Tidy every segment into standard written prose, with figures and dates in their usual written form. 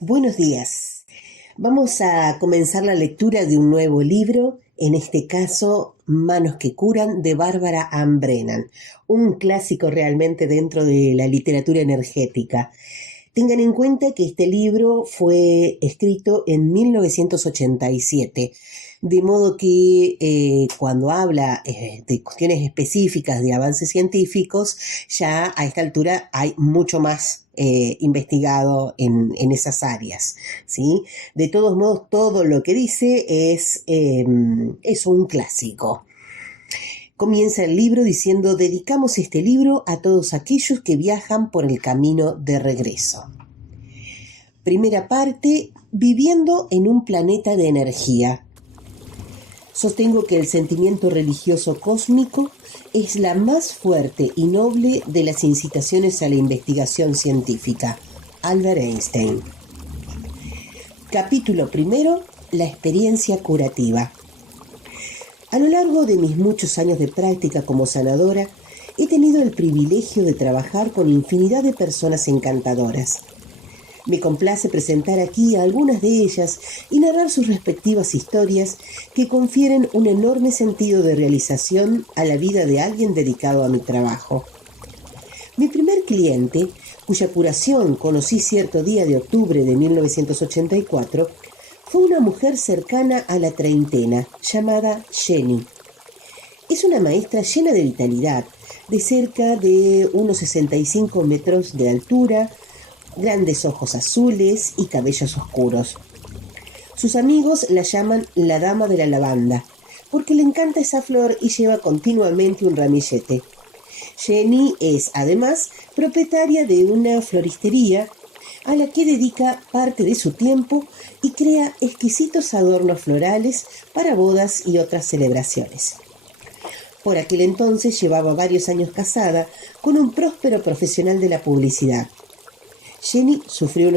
Buenos días. Vamos a comenzar la lectura de un nuevo libro, en este caso Manos que curan, de Bárbara Ann Brennan, un clásico realmente dentro de la literatura energética. Tengan en cuenta que este libro fue escrito en 1987, de modo que cuando habla de cuestiones específicas de avances científicos, ya a esta altura hay mucho más investigado en esas áreas, ¿sí? De todos modos, todo lo que dice es un clásico. Comienza el libro diciendo: dedicamos este libro a todos aquellos que viajan por el camino de regreso. Primera parte: viviendo en un planeta de energía. Sostengo que el sentimiento religioso cósmico es la más fuerte y noble de las incitaciones a la investigación científica. Albert Einstein. Capítulo primero: la experiencia curativa. A lo largo de mis muchos años de práctica como sanadora, he tenido el privilegio de trabajar con infinidad de personas encantadoras. Me complace presentar aquí a algunas de ellas y narrar sus respectivas historias que confieren un enorme sentido de realización a la vida de alguien dedicado a mi trabajo. Mi primer cliente, cuya curación conocí cierto día de octubre de 1984, fue una mujer cercana a la treintena, llamada Jenny. Es una maestra llena de vitalidad, de cerca de unos 65 metros de altura, grandes ojos azules y cabellos oscuros. Sus amigos la llaman la dama de la lavanda, porque le encanta esa flor y lleva continuamente un ramillete. Jenny es, además, propietaria de una floristería a la que dedica parte de su tiempo y crea exquisitos adornos florales para bodas y otras celebraciones. Por aquel entonces llevaba varios años casada con un próspero profesional de la publicidad. Jenny sufrió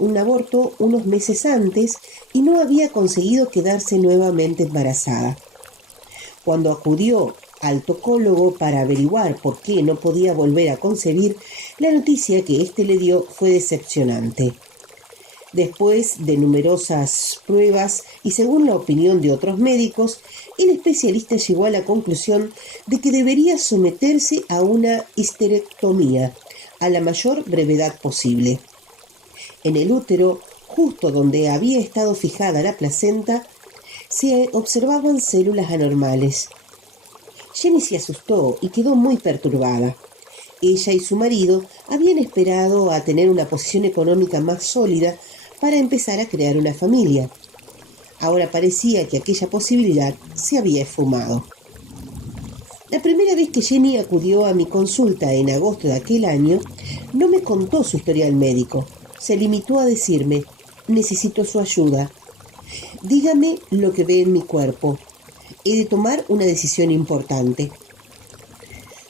un aborto unos meses antes y no había conseguido quedarse nuevamente embarazada. Cuando acudió al tocólogo para averiguar por qué no podía volver a concebir, la noticia que éste le dio fue decepcionante. Después de numerosas pruebas y según la opinión de otros médicos, el especialista llegó a la conclusión de que debería someterse a una histerectomía a la mayor brevedad posible. En el útero, justo donde había estado fijada la placenta, se observaban células anormales. Jenny se asustó y quedó muy perturbada. Ella y su marido habían esperado a tener una posición económica más sólida para empezar a crear una familia. Ahora parecía que aquella posibilidad se había esfumado. La primera vez que Jenny acudió a mi consulta en agosto de aquel año, no me contó su historial médico. Se limitó a decirme: necesito su ayuda. Dígame lo que ve en mi cuerpo. He de tomar una decisión importante.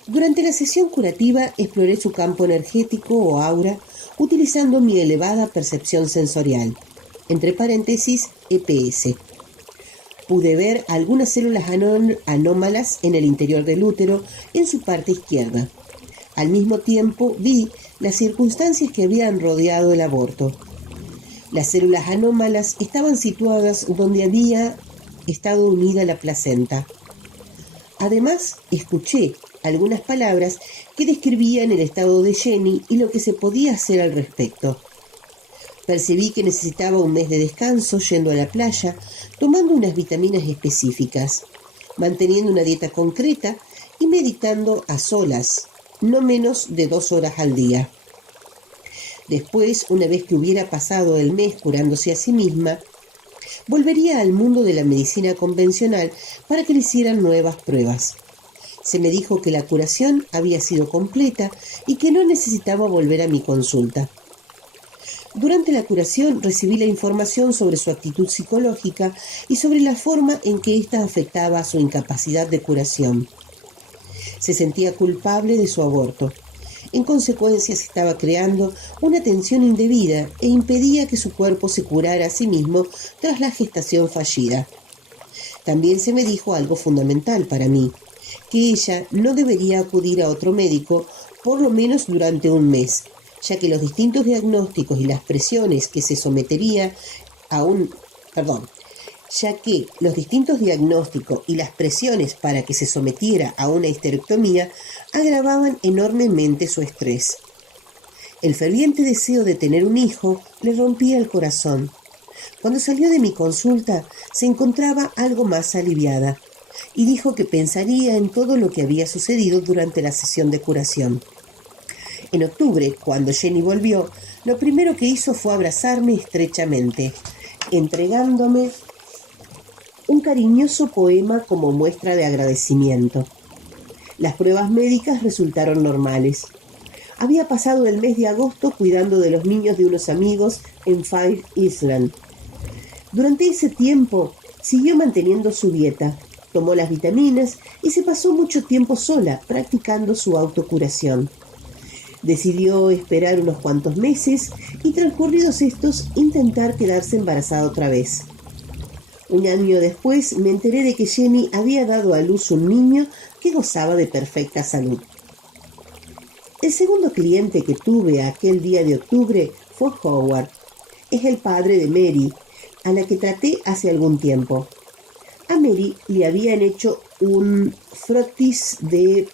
Durante la sesión curativa exploré su campo energético o aura utilizando mi elevada percepción sensorial, entre paréntesis EPS. Pude ver algunas células anómalas en el interior del útero, en su parte izquierda. Al mismo tiempo vi las circunstancias que habían rodeado el aborto. Las células anómalas estaban situadas donde había estado unida la placenta. Además, escuché algunas palabras que describían el estado de Jenny y lo que se podía hacer al respecto. Percibí que necesitaba un mes de descanso yendo a la playa, tomando unas vitaminas específicas, manteniendo una dieta concreta y meditando a solas, no menos de 2 horas al día. Después, una vez que hubiera pasado el mes curándose a sí misma, volvería al mundo de la medicina convencional para que le hicieran nuevas pruebas. Se me dijo que la curación había sido completa y que no necesitaba volver a mi consulta. Durante la curación recibí la información sobre su actitud psicológica y sobre la forma en que ésta afectaba a su incapacidad de curación. Se sentía culpable de su aborto. En consecuencia, se estaba creando una tensión indebida e impedía que su cuerpo se curara a sí mismo tras la gestación fallida. También se me dijo algo fundamental para mí, que ella no debería acudir a otro médico por lo menos durante un mes, ya que los distintos diagnósticos y las presiones que se sometería a ya que los distintos diagnósticos y las presiones para que se sometiera a una histerectomía agravaban enormemente su estrés. El ferviente deseo de tener un hijo le rompía el corazón. Cuando salió de mi consulta, se encontraba algo más aliviada y dijo que pensaría en todo lo que había sucedido durante la sesión de curación. En octubre, cuando Jenny volvió, lo primero que hizo fue abrazarme estrechamente, entregándome un cariñoso poema como muestra de agradecimiento. Las pruebas médicas resultaron normales. Había pasado el mes de agosto cuidando de los niños de unos amigos en Fire Island. Durante ese tiempo siguió manteniendo su dieta, tomó las vitaminas y se pasó mucho tiempo sola practicando su autocuración. Decidió esperar unos cuantos meses y, transcurridos estos, intentar quedarse embarazada otra vez. Un año después me enteré de que Jenny había dado a luz un niño que gozaba de perfecta salud. El segundo cliente que tuve aquel día de octubre fue Howard. Es el padre de Mary, a la que traté hace algún tiempo. A Mary le habían hecho un frotis de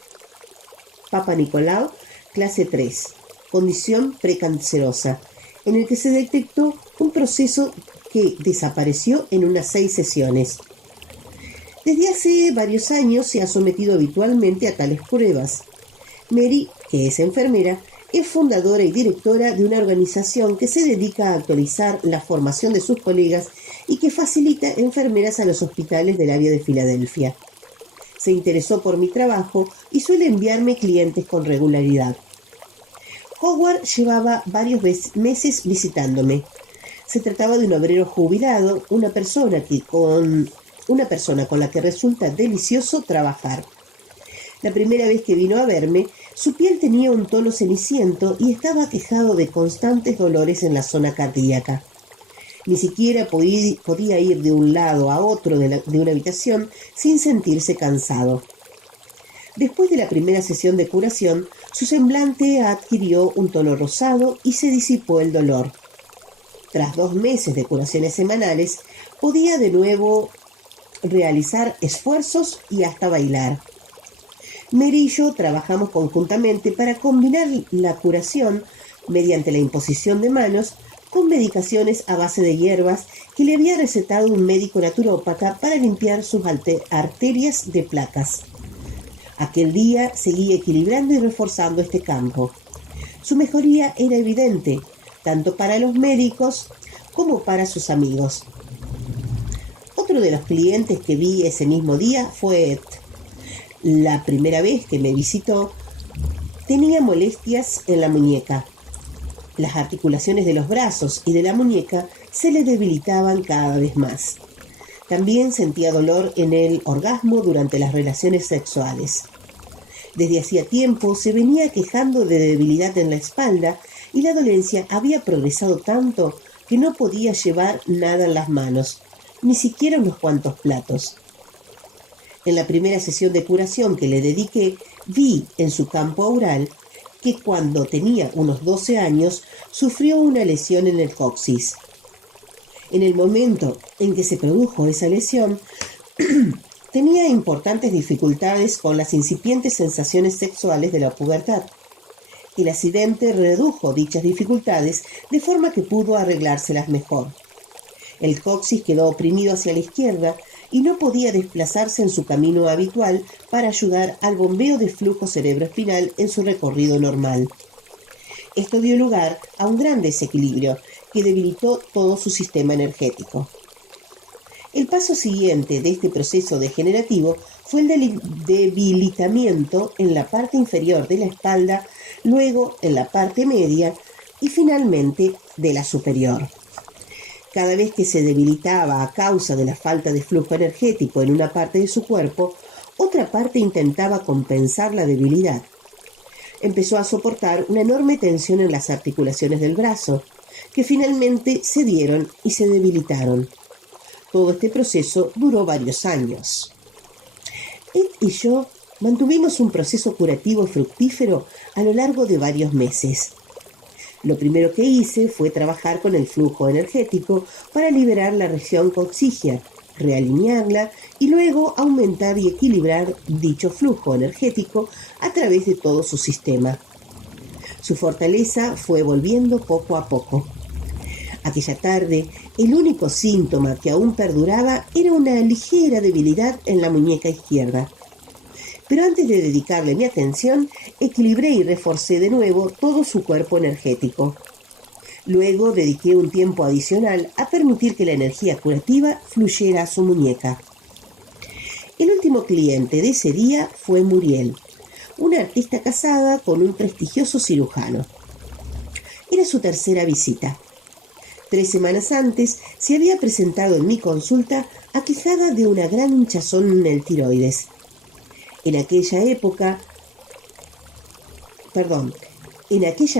Papa Nicolau clase 3, condición precancerosa, en el que se detectó un proceso que desapareció en unas 6 sesiones. Desde hace varios años se ha sometido habitualmente a tales pruebas. Mary, que es enfermera, es fundadora y directora de una organización que se dedica a actualizar la formación de sus colegas y que facilita enfermeras a los hospitales del área de Filadelfia. Se interesó por mi trabajo y suele enviarme clientes con regularidad. Howard llevaba varios meses visitándome. Se trataba de un obrero jubilado, una persona con la que resulta delicioso trabajar. La primera vez que vino a verme, su piel tenía un tono ceniciento y estaba aquejado de constantes dolores en la zona cardíaca. Ni siquiera podía ir de un lado a otro de una habitación sin sentirse cansado. Después de la primera sesión de curación, su semblante adquirió un tono rosado y se disipó el dolor. Tras 2 meses de curaciones semanales, podía de nuevo realizar esfuerzos y hasta bailar. Mary y yo trabajamos conjuntamente para combinar la curación mediante la imposición de manos con medicaciones a base de hierbas que le había recetado un médico naturópata para limpiar sus arterias de placas. Aquel día seguía equilibrando y reforzando este campo. Su mejoría era evidente, tanto para los médicos como para sus amigos. Otro de los clientes que vi ese mismo día fue Ed. La primera vez que me visitó, tenía molestias en la muñeca. Las articulaciones de los brazos y de la muñeca se le debilitaban cada vez más. También sentía dolor en el orgasmo durante las relaciones sexuales. Desde hacía tiempo se venía quejando de debilidad en la espalda y la dolencia había progresado tanto que no podía llevar nada en las manos, ni siquiera unos cuantos platos. En la primera sesión de curación que le dediqué, vi en su campo aural que cuando tenía unos 12 años sufrió una lesión en el coxis. En el momento en que se produjo esa lesión, tenía importantes dificultades con las incipientes sensaciones sexuales de la pubertad. El accidente redujo dichas dificultades de forma que pudo arreglárselas mejor. El coxis quedó oprimido hacia la izquierda y no podía desplazarse en su camino habitual para ayudar al bombeo de flujo cerebroespinal en su recorrido normal. Esto dio lugar a un gran desequilibrio que debilitó todo su sistema energético. El paso siguiente de este proceso degenerativo fue el debilitamiento en la parte inferior de la espalda, luego en la parte media y finalmente de la superior. Cada vez que se debilitaba a causa de la falta de flujo energético en una parte de su cuerpo, otra parte intentaba compensar la debilidad. Empezó a soportar una enorme tensión en las articulaciones del brazo, que finalmente cedieron y se debilitaron. Todo este proceso duró varios años. Ed y yo mantuvimos un proceso curativo fructífero a lo largo de varios meses. Lo primero que hice fue trabajar con el flujo energético para liberar la región coxígea, realinearla y luego aumentar y equilibrar dicho flujo energético a través de todo su sistema. Su fortaleza fue volviendo poco a poco. Aquella tarde, el único síntoma que aún perduraba era una ligera debilidad en la muñeca izquierda. Pero antes de dedicarle mi atención, equilibré y reforcé de nuevo todo su cuerpo energético. Luego dediqué un tiempo adicional a permitir que la energía curativa fluyera a su muñeca. El último cliente de ese día fue Muriel, una artista casada con un prestigioso cirujano. Era su tercera visita. 3 semanas antes se había presentado en mi consulta aquejada de una gran hinchazón en el tiroides. En aquella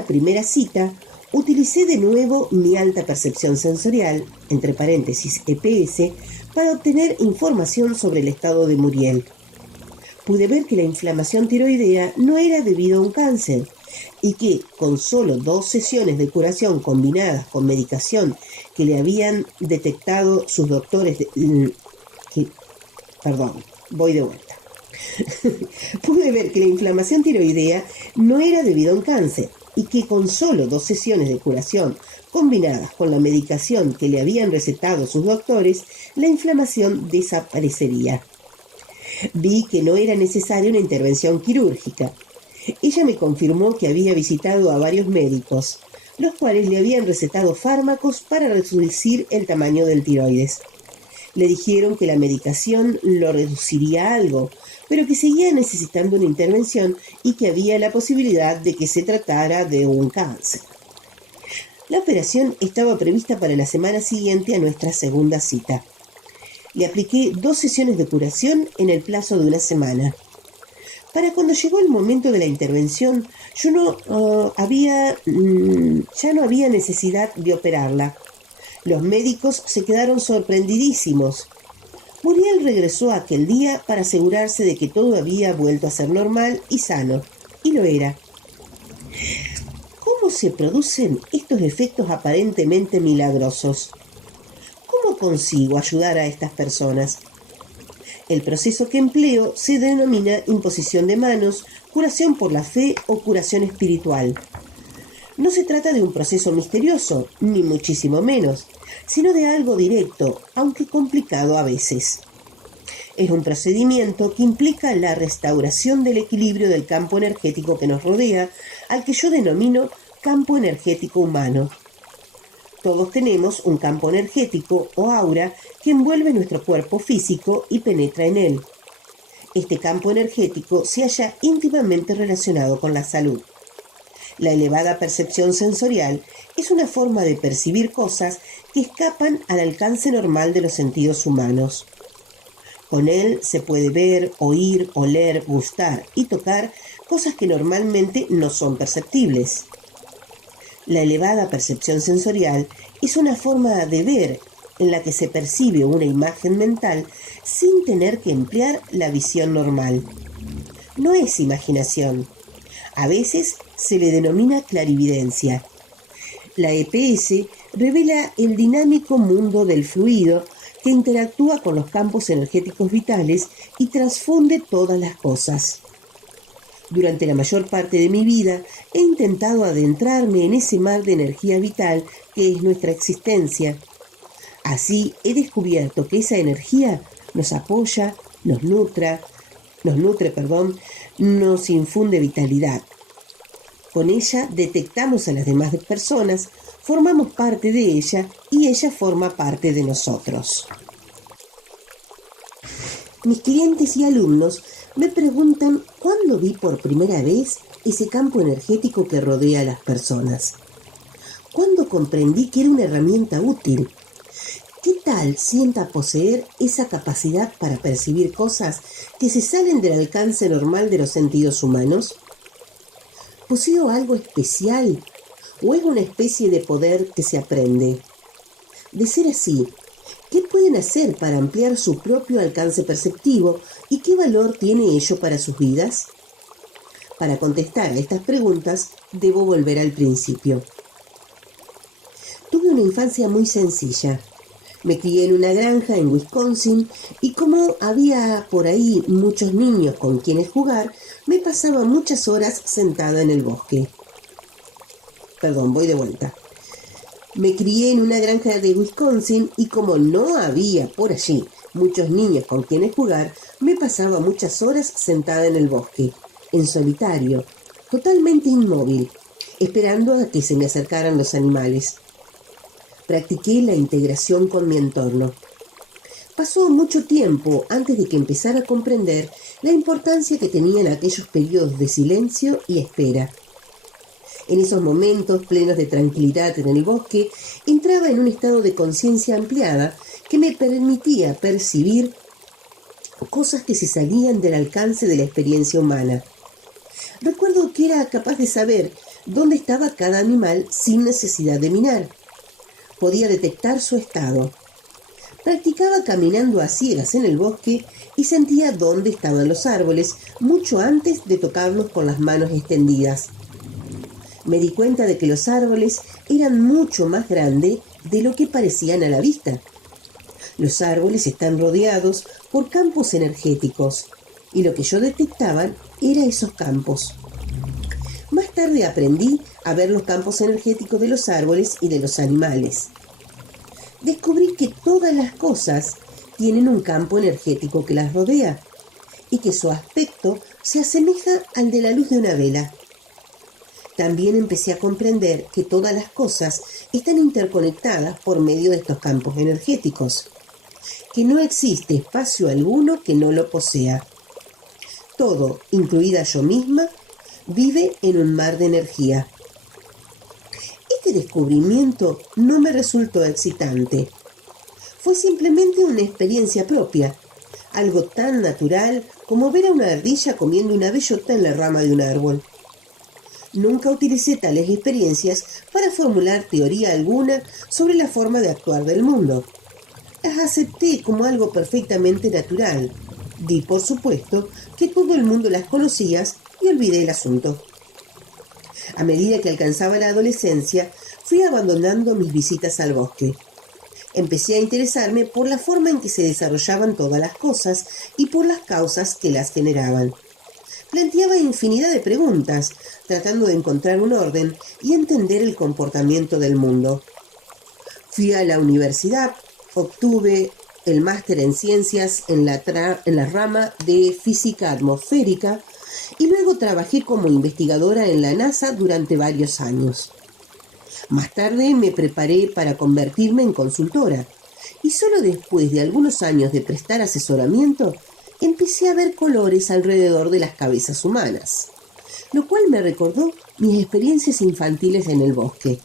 primera cita, utilicé de nuevo mi alta percepción sensorial, entre paréntesis EPS, para obtener información sobre el estado de Muriel. Pude ver que la inflamación tiroidea no era debido a un cáncer y que con solo 2 sesiones de curación combinadas con medicación que le habían detectado sus doctores Pude ver que la inflamación tiroidea no era debido a un cáncer y que con solo 2 sesiones de curación combinadas con la medicación que le habían recetado sus doctores, la inflamación desaparecería. Vi que no era necesaria una intervención quirúrgica. Ella me confirmó que había visitado a varios médicos, los cuales le habían recetado fármacos para reducir el tamaño del tiroides. Le dijeron que la medicación lo reduciría algo, pero que seguía necesitando una intervención y que había la posibilidad de que se tratara de un cáncer. La operación estaba prevista para la semana siguiente a nuestra segunda cita. Le apliqué 2 sesiones de curación en el plazo de una semana. Para cuando llegó el momento de la intervención, ya no había necesidad de operarla. Los médicos se quedaron sorprendidísimos. Muriel regresó aquel día para asegurarse de que todo había vuelto a ser normal y sano, y lo era. ¿Cómo se producen estos efectos aparentemente milagrosos? ¿Cómo consigo ayudar a estas personas? El proceso que empleo se denomina imposición de manos, curación por la fe o curación espiritual. No se trata de un proceso misterioso, ni muchísimo menos, sino de algo directo, aunque complicado a veces. Es un procedimiento que implica la restauración del equilibrio del campo energético que nos rodea, al que yo denomino campo energético humano. Todos tenemos un campo energético o aura que envuelve nuestro cuerpo físico y penetra en él. Este campo energético se halla íntimamente relacionado con la salud. La elevada percepción sensorial es una forma de percibir cosas que escapan al alcance normal de los sentidos humanos. Con él se puede ver, oír, oler, gustar y tocar cosas que normalmente no son perceptibles. La elevada percepción sensorial es una forma de ver en la que se percibe una imagen mental sin tener que emplear la visión normal. No es imaginación. A veces se le denomina clarividencia. La EPS revela el dinámico mundo del fluido que interactúa con los campos energéticos vitales y transfunde todas las cosas. Durante la mayor parte de mi vida he intentado adentrarme en ese mar de energía vital que es nuestra existencia. Así he descubierto que esa energía nos apoya, nos infunde vitalidad. Con ella detectamos a las demás personas, formamos parte de ella y ella forma parte de nosotros. Mis clientes y alumnos me preguntan cuándo vi por primera vez ese campo energético que rodea a las personas. ¿Cuándo comprendí que era una herramienta útil? ¿Qué tal sienta poseer esa capacidad para percibir cosas que se salen del alcance normal de los sentidos humanos? ¿Poseo algo especial o es una especie de poder que se aprende? De ser así, ¿qué pueden hacer para ampliar su propio alcance perceptivo y qué valor tiene ello para sus vidas? Para contestar a estas preguntas, debo volver al principio. una infancia muy sencilla. Me crié en una granja en Wisconsin y como había por ahí muchos niños con quienes jugar, me pasaba muchas horas sentada en el bosque. Perdón, voy de vuelta. Me crié en una granja de Wisconsin y como no había por allí muchos niños con quienes jugar, me pasaba muchas horas sentada en el bosque, en solitario, totalmente inmóvil, esperando a que se me acercaran los animales. Practiqué la integración con mi entorno. Pasó mucho tiempo antes de que empezara a comprender la importancia que tenían aquellos periodos de silencio y espera. En esos momentos plenos de tranquilidad en el bosque, entraba en un estado de conciencia ampliada que me permitía percibir cosas que se salían del alcance de la experiencia humana. Recuerdo que era capaz de saber dónde estaba cada animal sin necesidad de mirar. Podía detectar su estado. Practicaba caminando a ciegas en el bosque y sentía dónde estaban los árboles mucho antes de tocarlos con las manos extendidas. Me di cuenta de que los árboles eran mucho más grandes de lo que parecían a la vista. Los árboles están rodeados por campos energéticos y lo que yo detectaba era esos campos. Más tarde aprendí a ver los campos energéticos de los árboles y de los animales. Descubrí que todas las cosas tienen un campo energético que las rodea y que su aspecto se asemeja al de la luz de una vela. También empecé a comprender que todas las cosas están interconectadas por medio de estos campos energéticos, que no existe espacio alguno que no lo posea. Todo, incluida yo misma, vive en un mar de energía. Este descubrimiento no me resultó excitante. Fue simplemente una experiencia propia, algo tan natural como ver a una ardilla comiendo una bellota en la rama de un árbol. Nunca utilicé tales experiencias para formular teoría alguna sobre la forma de actuar del mundo. Las acepté como algo perfectamente natural. Di por supuesto que todo el mundo las conocía y olvidé el asunto. A medida que alcanzaba la adolescencia, fui abandonando mis visitas al bosque. Empecé a interesarme por la forma en que se desarrollaban todas las cosas y por las causas que las generaban. Planteaba infinidad de preguntas, tratando de encontrar un orden y entender el comportamiento del mundo. Fui a la universidad, obtuve el máster en ciencias en la rama de física atmosférica y luego trabajé como investigadora en la NASA durante varios años. Más tarde me preparé para convertirme en consultora y solo después de algunos años de prestar asesoramiento empecé a ver colores alrededor de las cabezas humanas, lo cual me recordó mis experiencias infantiles en el bosque.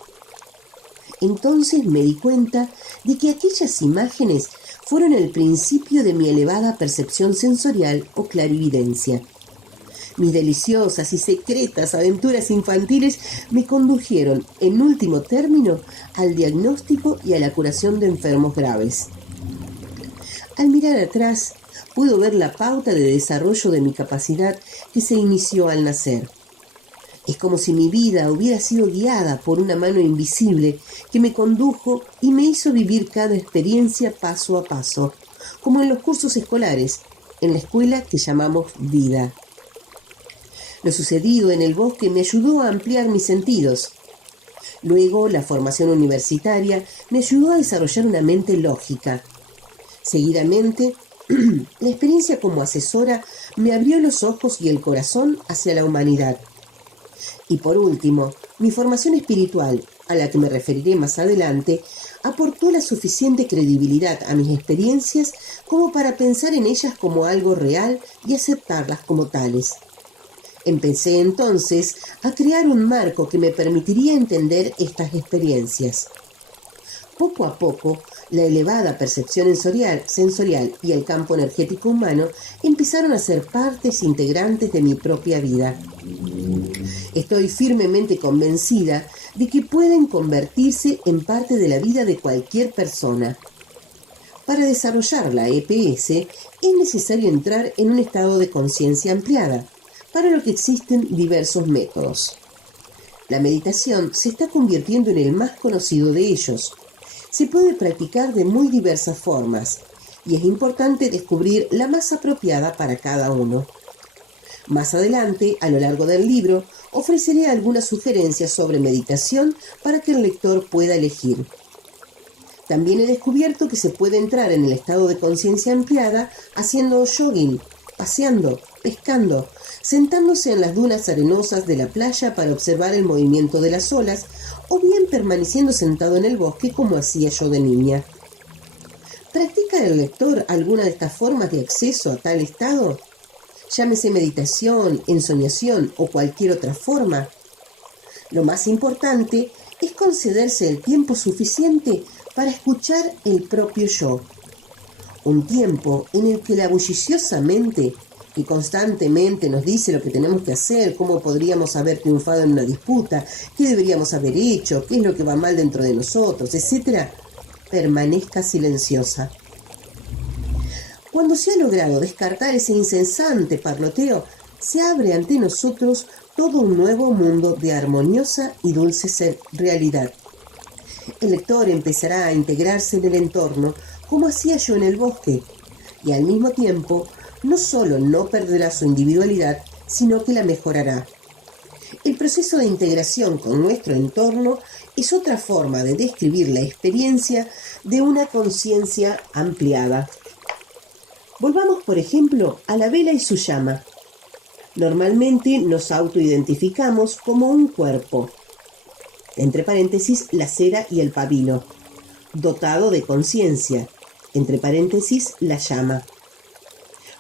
Entonces me di cuenta de que aquellas imágenes fueron el principio de mi elevada percepción sensorial o clarividencia. Mis deliciosas y secretas aventuras infantiles me condujeron, en último término, al diagnóstico y a la curación de enfermos graves. Al mirar atrás, puedo ver la pauta de desarrollo de mi capacidad que se inició al nacer. Es como si mi vida hubiera sido guiada por una mano invisible que me condujo y me hizo vivir cada experiencia paso a paso, como en los cursos escolares, en la escuela que llamamos vida. Lo sucedido en el bosque me ayudó a ampliar mis sentidos. Luego, la formación universitaria me ayudó a desarrollar una mente lógica. Seguidamente, la experiencia como asesora me abrió los ojos y el corazón hacia la humanidad. Y por último, mi formación espiritual, a la que me referiré más adelante, aportó la suficiente credibilidad a mis experiencias como para pensar en ellas como algo real y aceptarlas como tales. Empecé entonces a crear un marco que me permitiría entender estas experiencias. Poco a poco, la elevada percepción sensorial y el campo energético humano empezaron a ser partes integrantes de mi propia vida. Estoy firmemente convencida de que pueden convertirse en parte de la vida de cualquier persona. Para desarrollar la EPS es necesario entrar en un estado de conciencia ampliada, para lo que existen diversos métodos. La meditación se está convirtiendo en el más conocido de ellos, Se puede practicar de muy diversas formas y es importante descubrir la más apropiada para cada uno. Más adelante, a lo largo del libro, ofreceré algunas sugerencias sobre meditación para que el lector pueda elegir. También he descubierto que se puede entrar en el estado de conciencia ampliada haciendo jogging, paseando, pescando, sentándose en las dunas arenosas de la playa para observar el movimiento de las olas, o bien permaneciendo sentado en el bosque como hacía yo de niña. ¿Practica el lector alguna de estas formas de acceso a tal estado? Llámese meditación, ensoñación o cualquier otra forma. Lo más importante es concederse el tiempo suficiente para escuchar el propio yo. Un tiempo en el que la bulliciosa mente, que constantemente nos dice lo que tenemos que hacer, cómo podríamos haber triunfado en una disputa, qué deberíamos haber hecho, qué es lo que va mal dentro de nosotros, etc., permanezca silenciosa. Cuando se ha logrado descartar ese incesante parloteo, se abre ante nosotros todo un nuevo mundo de armoniosa y dulce realidad. El lector empezará a integrarse en el entorno como hacía yo en el bosque, y al mismo tiempo no solo no perderá su individualidad, sino que la mejorará. El proceso de integración con nuestro entorno es otra forma de describir la experiencia de una conciencia ampliada. Volvamos, por ejemplo, a la vela y su llama. Normalmente nos autoidentificamos como un cuerpo, entre paréntesis, la cera y el pabilo, dotado de conciencia, entre paréntesis, la llama.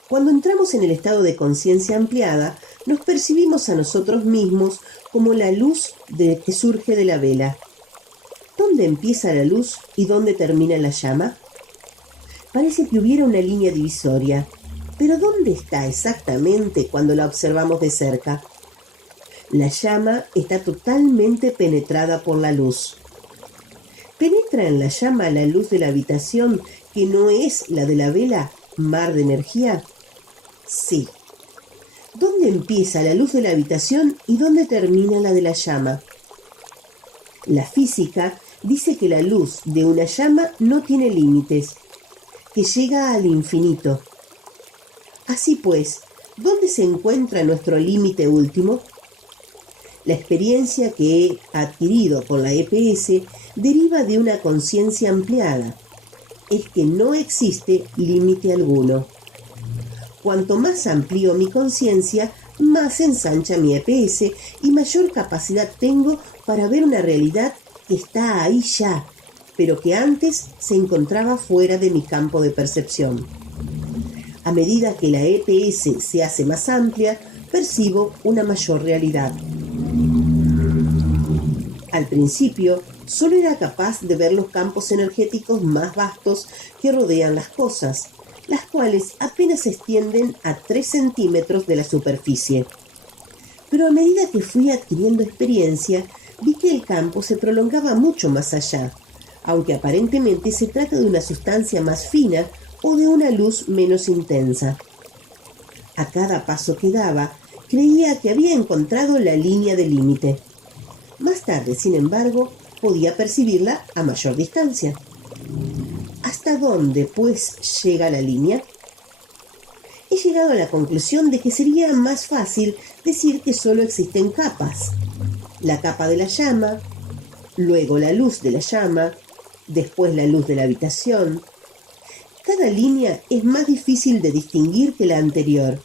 Cuando entramos en el estado de conciencia ampliada, nos percibimos a nosotros mismos como la luz que surge de la vela. ¿Dónde empieza la luz y dónde termina la llama? Parece que hubiera una línea divisoria, pero ¿dónde está exactamente cuando la observamos de cerca? La llama está totalmente penetrada por la luz. ¿Penetra en la llama la luz de la habitación, que no es la de la vela, mar de energía? Sí. ¿Dónde empieza la luz de la habitación y dónde termina la de la llama? La física dice que la luz de una llama no tiene límites, que llega al infinito. Así pues, ¿dónde se encuentra nuestro límite último? La experiencia que he adquirido con la EPS deriva de una conciencia ampliada. Es que no existe límite alguno. Cuanto más amplío mi conciencia, más se ensancha mi EPS y mayor capacidad tengo para ver una realidad que está ahí ya, pero que antes se encontraba fuera de mi campo de percepción. A medida que la EPS se hace más amplia, percibo una mayor realidad. Al principio, solo era capaz de ver los campos energéticos más vastos que rodean las cosas, las cuales apenas se extienden a 3 centímetros de la superficie. Pero a medida que fui adquiriendo experiencia, vi que el campo se prolongaba mucho más allá, aunque aparentemente se trata de una sustancia más fina o de una luz menos intensa. A cada paso que daba, creía que había encontrado la línea de límite. Más tarde, sin embargo, podía percibirla a mayor distancia. ¿Hasta dónde, pues, llega la línea? He llegado a la conclusión de que sería más fácil decir que solo existen capas. La capa de la llama, luego la luz de la llama, después la luz de la habitación. Cada línea es más difícil de distinguir que la anterior.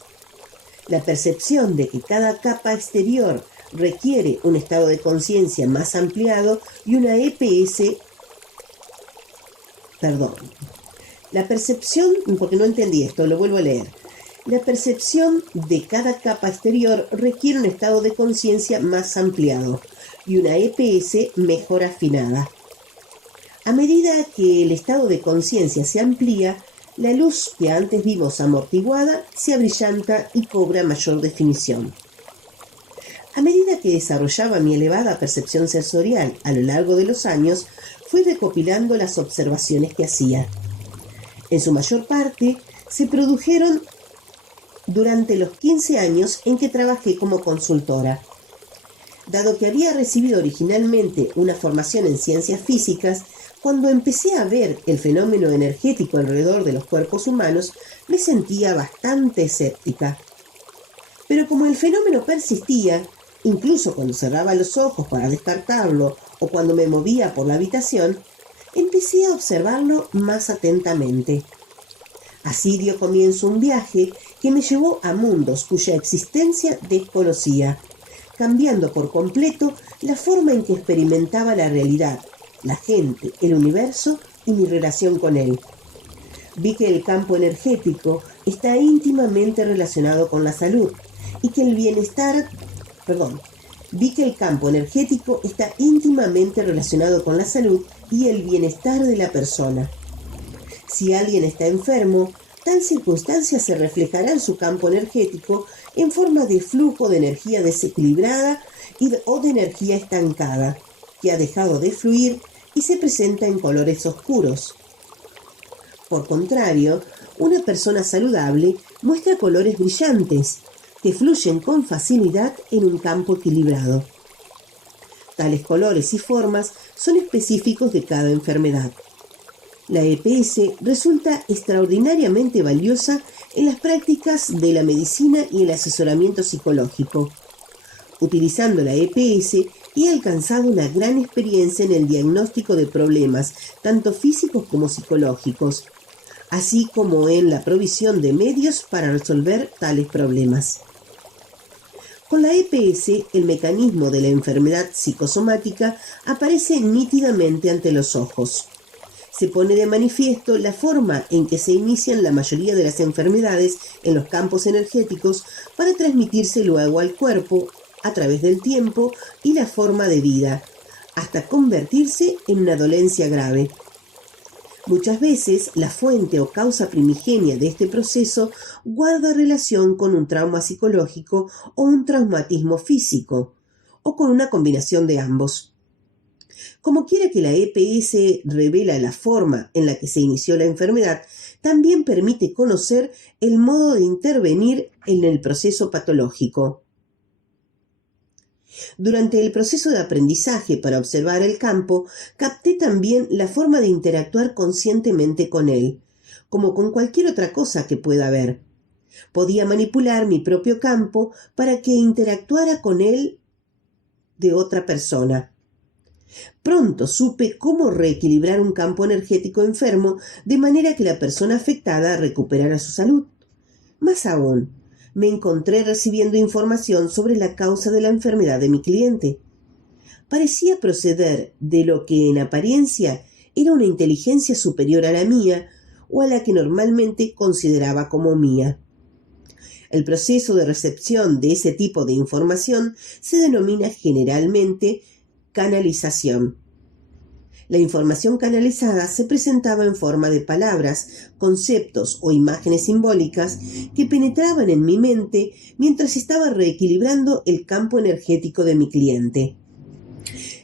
La percepción de que cada capa exterior requiere un estado de conciencia más ampliado y una EPS. La percepción, porque no entendí esto, lo vuelvo a leer. La percepción de cada capa exterior requiere un estado de conciencia más ampliado y una EPS mejor afinada. A medida que el estado de conciencia se amplía, la luz que antes vimos amortiguada se abrillanta y cobra mayor definición. A medida que desarrollaba mi elevada percepción sensorial a lo largo de los años, fui recopilando las observaciones que hacía. En su mayor parte, se produjeron durante los 15 años en que trabajé como consultora. Dado que había recibido originalmente una formación en ciencias físicas, Cuando empecé a ver el fenómeno energético alrededor de los cuerpos humanos, me sentía bastante escéptica. Pero como el fenómeno persistía, incluso cuando cerraba los ojos para descartarlo o cuando me movía por la habitación, empecé a observarlo más atentamente. Así dio comienzo un viaje que me llevó a mundos cuya existencia desconocía, cambiando por completo la forma en que experimentaba la realidad, la gente, el universo y mi relación con él. Vi que el campo energético está íntimamente relacionado con la salud y que vi que el campo energético está íntimamente relacionado con la salud y el bienestar de la persona. Si alguien está enfermo, tal circunstancia se reflejará en su campo energético en forma de flujo de energía desequilibrada o de energía estancada, que ha dejado de fluir y se presenta en colores oscuros. Por contrario, una persona saludable muestra colores brillantes, que fluyen con facilidad en un campo equilibrado. Tales colores y formas son específicos de cada enfermedad. La EPS resulta extraordinariamente valiosa en las prácticas de la medicina y el asesoramiento psicológico. Utilizando la EPS he alcanzado una gran experiencia en el diagnóstico de problemas, tanto físicos como psicológicos, así como en la provisión de medios para resolver tales problemas. Con la EPS, el mecanismo de la enfermedad psicosomática aparece nítidamente ante los ojos. Se pone de manifiesto la forma en que se inician la mayoría de las enfermedades en los campos energéticos para transmitirse luego al cuerpo a través del tiempo y la forma de vida, hasta convertirse en una dolencia grave. Muchas veces, la fuente o causa primigenia de este proceso guarda relación con un trauma psicológico o un traumatismo físico, o con una combinación de ambos. Como quiera que la EPS revela la forma en la que se inició la enfermedad, también permite conocer el modo de intervenir en el proceso patológico. Durante el proceso de aprendizaje para observar el campo, capté también la forma de interactuar conscientemente con él, como con cualquier otra cosa que pueda ver. Podía manipular mi propio campo para que interactuara con él de otra persona. Pronto supe cómo reequilibrar un campo energético enfermo de manera que la persona afectada recuperara su salud. Más aún, me encontré recibiendo información sobre la causa de la enfermedad de mi cliente. Parecía proceder de lo que en apariencia era una inteligencia superior a la mía o a la que normalmente consideraba como mía. El proceso de recepción de ese tipo de información se denomina generalmente canalización. La información canalizada se presentaba en forma de palabras, conceptos o imágenes simbólicas que penetraban en mi mente mientras estaba reequilibrando el campo energético de mi cliente.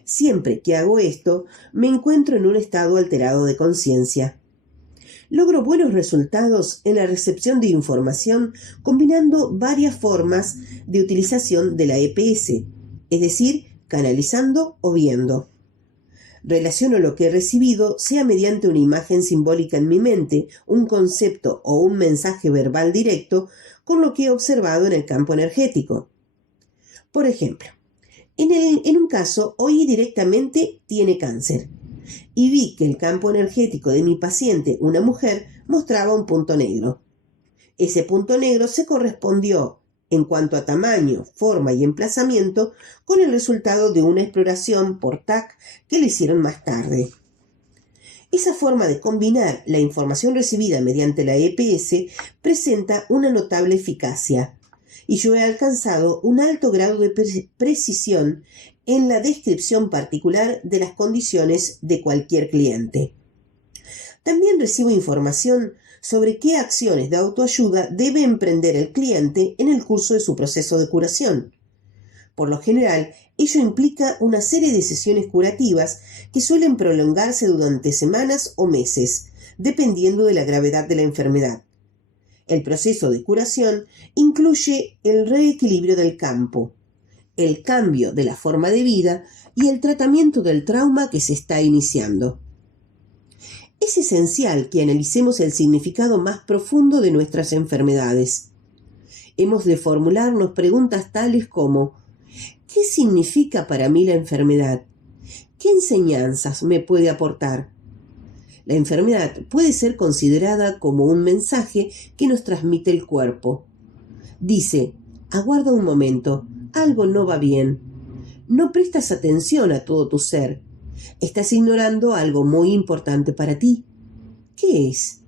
Siempre que hago esto, me encuentro en un estado alterado de conciencia. Logro buenos resultados en la recepción de información combinando varias formas de utilización de la EPS, es decir, canalizando o viendo. Relaciono lo que he recibido, sea mediante una imagen simbólica en mi mente, un concepto o un mensaje verbal directo, con lo que he observado en el campo energético. Por ejemplo, en un caso oí directamente «tiene cáncer» y vi que el campo energético de mi paciente, una mujer, mostraba un punto negro. Ese punto negro se correspondió, en cuanto a tamaño, forma y emplazamiento, con el resultado de una exploración por TAC que le hicieron más tarde. Esa forma de combinar la información recibida mediante la EPS presenta una notable eficacia, y yo he alcanzado un alto grado de precisión en la descripción particular de las condiciones de cualquier cliente. También recibo información sobre qué acciones de autoayuda debe emprender el cliente en el curso de su proceso de curación. Por lo general, ello implica una serie de sesiones curativas que suelen prolongarse durante semanas o meses, dependiendo de la gravedad de la enfermedad. El proceso de curación incluye el reequilibrio del campo, el cambio de la forma de vida y el tratamiento del trauma que se está iniciando. Es esencial que analicemos el significado más profundo de nuestras enfermedades. Hemos de formularnos preguntas tales como: ¿qué significa para mí la enfermedad? ¿Qué enseñanzas me puede aportar? La enfermedad puede ser considerada como un mensaje que nos transmite el cuerpo. Dice: aguarda un momento, algo no va bien. No prestas atención a todo tu ser. Estás ignorando algo muy importante para ti. ¿Qué es?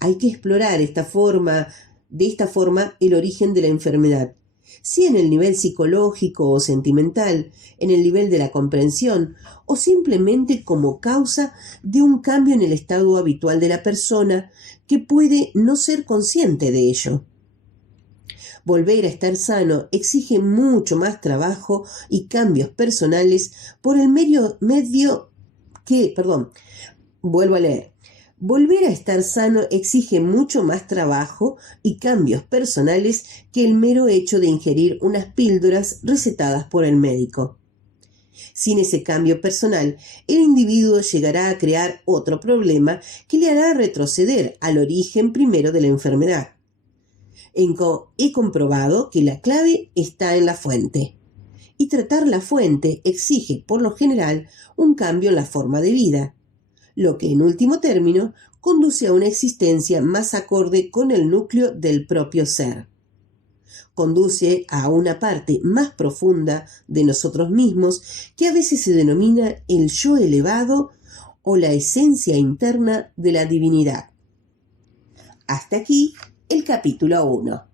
Hay que explorar de esta forma el origen de la enfermedad, si en el nivel psicológico o sentimental, en el nivel de la comprensión, o simplemente como causa de un cambio en el estado habitual de la persona que puede no ser consciente de ello. Volver a estar sano exige mucho más trabajo y cambios personales por el Volver a estar sano exige mucho más trabajo y cambios personales que el mero hecho de ingerir unas píldoras recetadas por el médico. Sin ese cambio personal, el individuo llegará a crear otro problema que le hará retroceder al origen primero de la enfermedad. He comprobado que la clave está en la fuente. Y tratar la fuente exige, por lo general, un cambio en la forma de vida, lo que en último término conduce a una existencia más acorde con el núcleo del propio ser. Conduce a una parte más profunda de nosotros mismos que a veces se denomina el yo elevado o la esencia interna de la divinidad. Hasta aquí el capítulo 1.